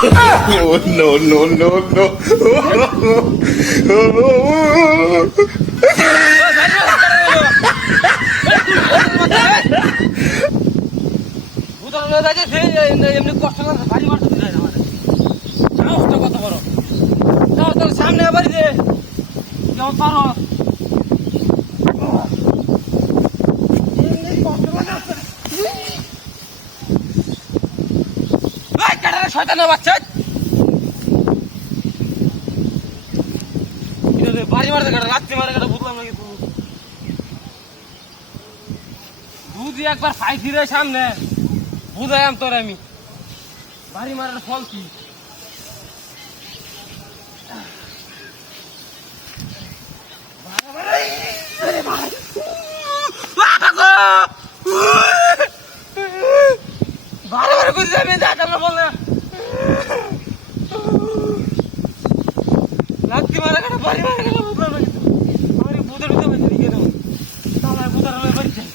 Oh, no, no, no, no. এমনি কষ্ট করে ভারী মারতে দিলে আমাদের সাহসটা কত বড় তাহলে সামনে আবার যে কেমন পারো শয়তানের বাচ্চা বাড়ি মারতে কাটা রাত্রি মারে কাটা বুঝলাম নাকি তুমি বুঝি একবার ফাইছি রে সামনে বুঝাইম তোর আমি বাড়ি মারার ফল কি বারে বারে করে যাবে আমরা বল না রাত্রি মারা কাটা বাড়ি মারা কাটা বুঝলাম নাকি আমার বুধের ভিতরে বেঁচে দিকে দেবো তাহলে বুধার হলে বাড়ি যাই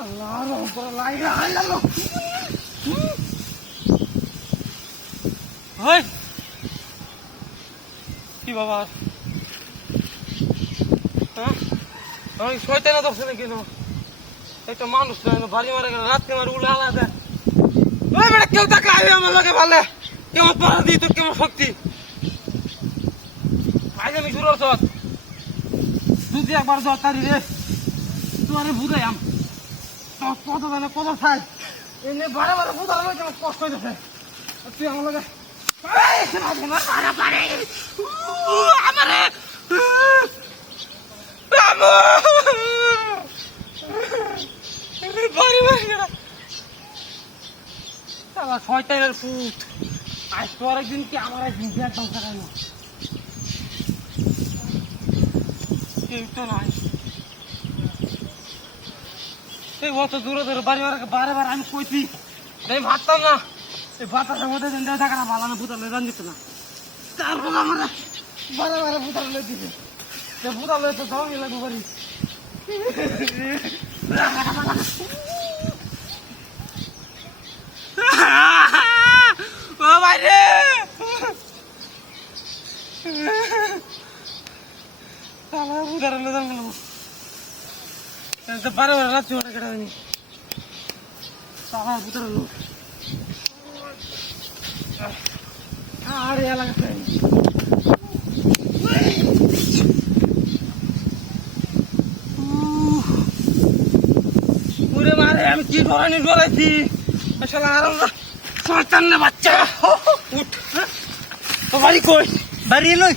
Allah Rabbul Alamin. Hey. কি বাবা? হ্যাঁ? আমি শয়তানের দর্শনে কেন? একটা মানুষ না বাড়ি মারে গেল রাতে মারে উড়ে আলাদা। ওই বেটা কেউ তাকে আইবে আমার লগে ভালে। কেমন পারা দি তোর কেমন শক্তি? আজ আমি শুরু হচ্ছ। যদি একবার দরকারি রে তুই আরে বুঝাইম কত জানে কত খাই এমনি বারে বারে বুঝার লোক আমার কষ্ট হইতেছে তুই আমার লগে আমার শয়তানের পুত আজ তো আরেকদিন কি আমার একদিন একদম খারাপ কেউ তো নাই এই অত দূরে দূরে বাড়ি বারে বারে আমি কইছি আমি ভাবতাম না এই বাতাসের মধ্যে থাকা না ভালো না ভূতালে রান দিত না তারপর আমার বারে বারে ভূতালে লই দিছে সে ভূতালে তো দাও লাগবে বাড়ি ও ভাই রে তাহলে ভূতালে দাম বারে বারে রাত্রি ওটা কেটে দেয়নি সবার ভিতরে লোক আর এলাকা পুরে মারে আমি কি ধরনের ডরাইছি আসলে আর শয়তান না বাচ্চা উঠ তো বাড়ি কই বাড়ি লই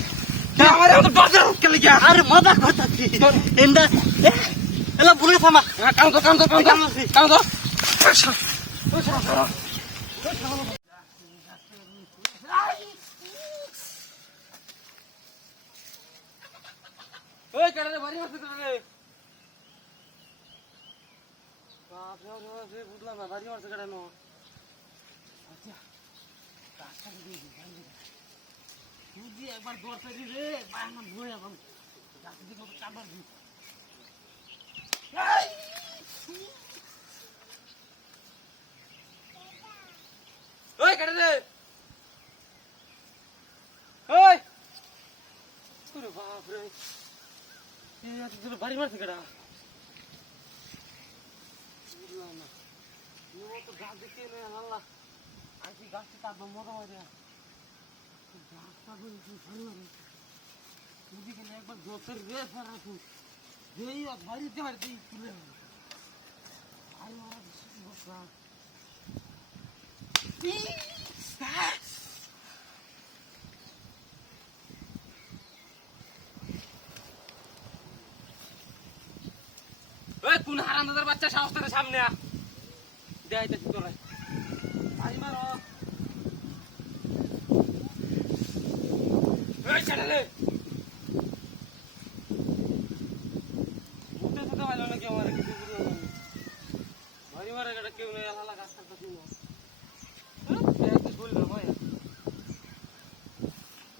আমার তো ডর কেলে কি আর মজা করতেছি এন্ডা এলা বুলে থামা কাম তো ওই কেডা বাড়ি মারতে কেডা বাপ রে বুঝলাম না বাড়ি মারতে কেডা নো আচ্ছা কাজটা দিয়ে তুই একবার দরতে দি রে বানা ভয় এখন যাতে দি কত কাবার দি ওই কেটে দে ওই ওরে বাপ রে এই এত দূরে বাড়ি মারছে কেডা বুঝলাম না ও তো গাছ দেখতে নেই আল্লাহ আজকে গাছটা তার মজা হয় রে গাছটা বলে তুই ভালো রে তুই গেলে একবার জোতের রে ফেরা তুই যেই বাড়িতে বাড়িতে তুলে আরে মারা বসা কোন হারামদাদার বাচ্চা সাহস থাকে সামনে দেখাইতেছি তোরাই বাড়ি মারো এই ছেড়ে উঠতে তো ভালো নাকি আমার কিছু বাড়ি মারা গেটা কেউ নেই আল্লাহ গাছ থাকতে শুনো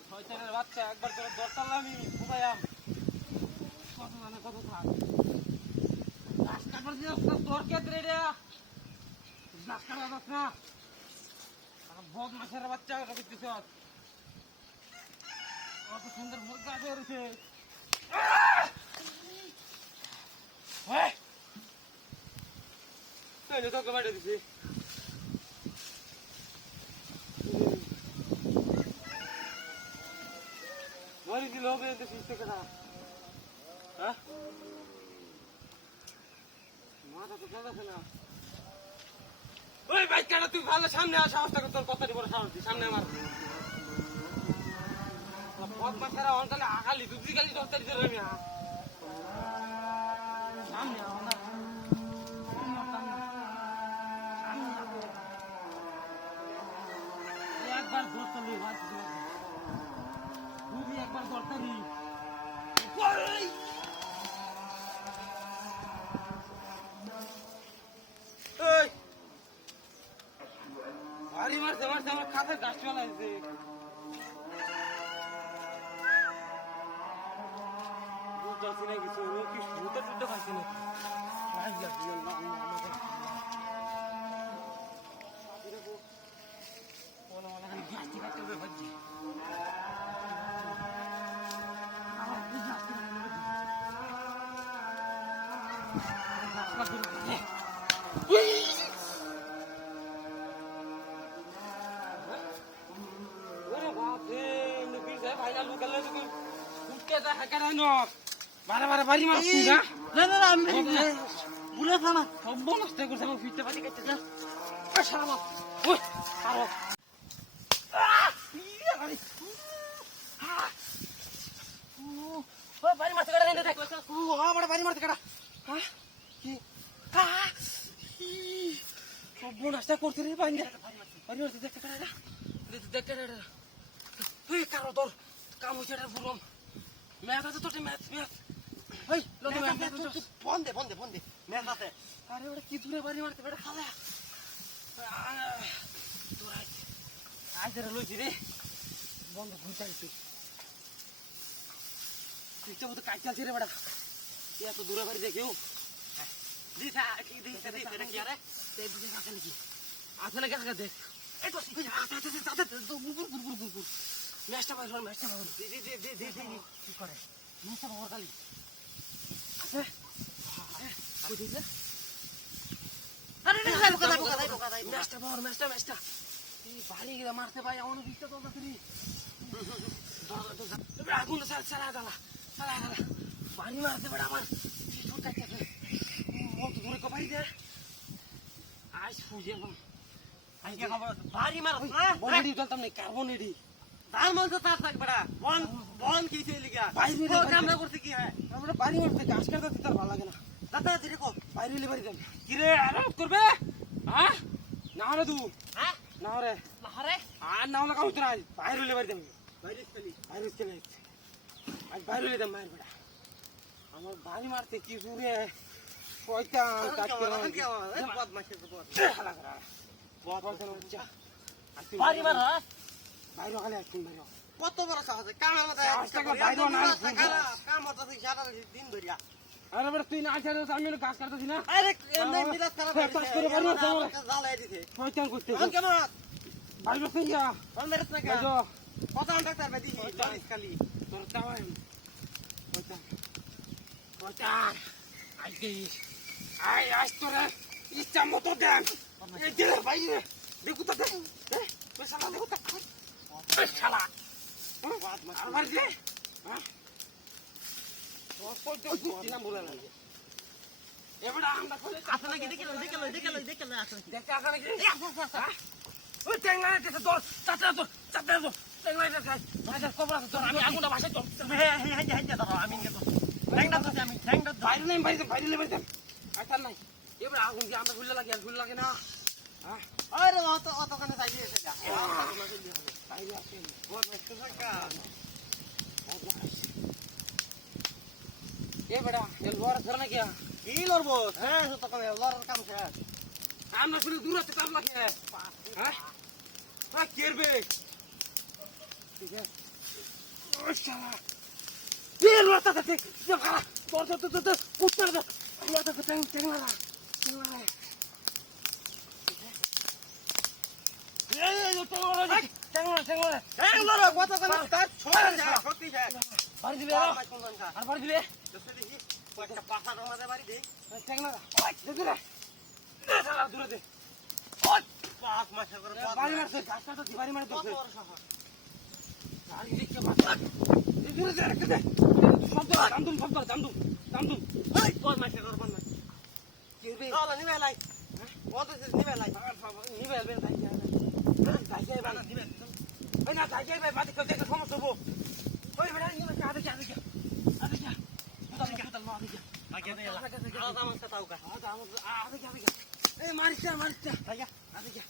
শয়তানের বাচ্চা একবার করে দরকার আমি কোথায়াম কত জানে কত থাক গাছ কাটবার দিয়ে তোর ক্ষেত্রে ডাক্তার আদাস না বদ মাছের বাচ্চা করতেছ কত সুন্দর মুরগা বেরোছে তোকে বাইরে দিছি মরি দিল হবে সুস্থ কথা হ্যাঁ মাথা তো চলতেছে না ওই বাইক কাটা তুই ভালো সামনে আসা সাহস থাকে তোর কত বড় সাহস সামনে আমার পথ মাছেরা অঞ্চলে আগালি দুধি গালি দরকারি ধরে আমি সামনে আমার একবার দরকারি দুধি একবার দরকারি ভারী মারছে মারছে আমার খাতে গাছ চলাইছে বুঝতে না কিছু কি ভূতে টুটে খাইছে নাকি মনে মনে খালি গাছটি কাটতে ভাবছি বারে বারে বাড়ি মারছি না না না আমি ভুলে থামা সব নষ্ট করছে আমার ফিরতে পারি কাটতে যা সারা ওই আরো বাড়ি মারতে কাটা দেখ আমার বাড়ি মারতে কাটা হ্যাঁ কি সব নষ্ট করতে রে বাড়ি মারতে দেখ কাটা দেখ কাটা তুই কারো তোর কাম হচ্ছে বুড়ম ম্যাথ আছে তোর ম্যাথ ম্যাথ এই লোক ম্যাথ বন্ধে বন্ধে বন্ধে ম্যাচ আছে আরে ওটা কি দূরে বাড়ি মারতে বেটা খালা তোর আজ লইছি রে বন্ধ ঘুরতে তুইটা মতো কাজ চালছে রে বেটা এত দূরে বাড়ি দেখেও দিশা কি দিশা এটা কি আরে এই বুঝে কাছে নাকি আছে না কাছে দেখ এই তো গুর ম্যাচটা বাইর ম্যাচটা বাইর দে কি করে ম্যাচটা বাইর কালি আছে কই দিছে আরে বোকা ম্যাচটা বাইর ম্যাচটা এই বাড়ি গিয়ে মারতে ভাই আমার বিস্তা তো তুই দরজা আগুন সারা গালা বাড়ি মারতে বেড়া আমার কি ছোট কাছে মত দূরে কপাই দে আজ ফুজে বল আই কে খবর ভারী মারছ না বডি চলতাম নাই কার্বনেডি তার মধ্যে তার থাক বড়া বন বন কি ছিল লিগা বাইরে ও কামনা করতে কি হয় আমরা বাড়ি মারতে গাছ কাটতে তার ভালো লাগে না দাদা ধীরে কো বাইরে লে বাড়ি যাম কি রে আরাম করবে হ্যাঁ না রে তুই হ্যাঁ না রে লাহারে আর না লাগা হইতো না বাইরে লে বাড়ি যাম বাইরে চলি বাইরে চলে আজ বাইরে লে যাম মার বেটা আমার বাড়ি মারতে কি সুরে শয়তান কাজ করে বদমাশের বদ হালা করা ভারী মার বাইরে খালি আসুন বাইরে কত বড় সাহস কামের মধ্যে কাম হতো সারা দিন ধরিয়া আরে বেটা তুই না আসলে আমি গাছ কাটতেছি না আরে এমনি মিরাজ খারাপ কাজ করে বাড়ি মারতে হবে জ্বালাই দিছে শয়তান করতে কোন কেমন বাড়ি মারতে যা কোন মেরেছ না বাইরে কত ডাক্তার বেদি খালি তোর তাওয়াই শয়তান শয়তান আইতে আই আজ তোরে ইচ্ছা মতো দেন এই যে বাইরে দেখু তো দেখ তুই শালা দেখু তো এই শালা আর মার দে হ্যাঁ ও কই তো নাম বলে না এবারে আমরা কই আসলে কি দেখে আসলে দেখ আসা নাকি ওই টেঙ্গারে তেছে তোর চাচা তোর টেঙ্গারে তেছে ভাইজার কবর আছে তোর আমি আগুনটা ভাষা তোর হ্যাঁ দাদা আমি নিয়ে তো ঠ্যাংটা তো আমি ঠ্যাংটা বাইরে নেই বাইরে আচ্ছা নাই এবার আগুন কি আমরা ভুলে লাগে আর ভুল লাগে না হ্যাঁ আরে অত কানে যাই এসে যা বাইরে আসে বহুত মস্ত টাকা এ বেটা এল বড় ধরে না কিয়া কি লড়বো হ্যাঁ তো কাম লড়ার কাম শেষ আমরা শুধু দূর আছে কাম লাগে হ্যাঁ ওই কেরবে ঠিক আছে ও শালা এ লড়তা দেখ যে খালা তোর উত্তর দে লড়তা টেঙ্গারা ব্যাঙ্গালোরে কত কোন তার ছোট শক্তি যায় বাড়ি দিবে আর ভাই কোন খা আর বাড়ি দিবে তো দেখি কয়টা পাঁচা আমাদের বাড়ি দে টেকনা দে দে শালা দূরে দে পাঁচ মাসের করে বাড়ি মারছে গাছটা তো বাড়ি মারছে কত বড় শহর আর দিকে বাচ্চা দূরে দে রেখে দে শব্দ দামদুম শব্দ দামদুম দামদুম ওই পাঁচ মাসের করে বন্ধ কি হবে চলো নিবে লাই কত নিবে লাই নিবে আলবে তাই যাই যাই বানা দিবে ওই না যাই যাই ভাই বাড়ি কেউ দেখে সমস্যা হবো ওই বেটা নিবে আদে যা আদে যা আদে যা তুতাল মা আদে যা আগে দে আলাদা আমার সাথে আউকা আদে যা আদে যা এই মারিস না আদে যা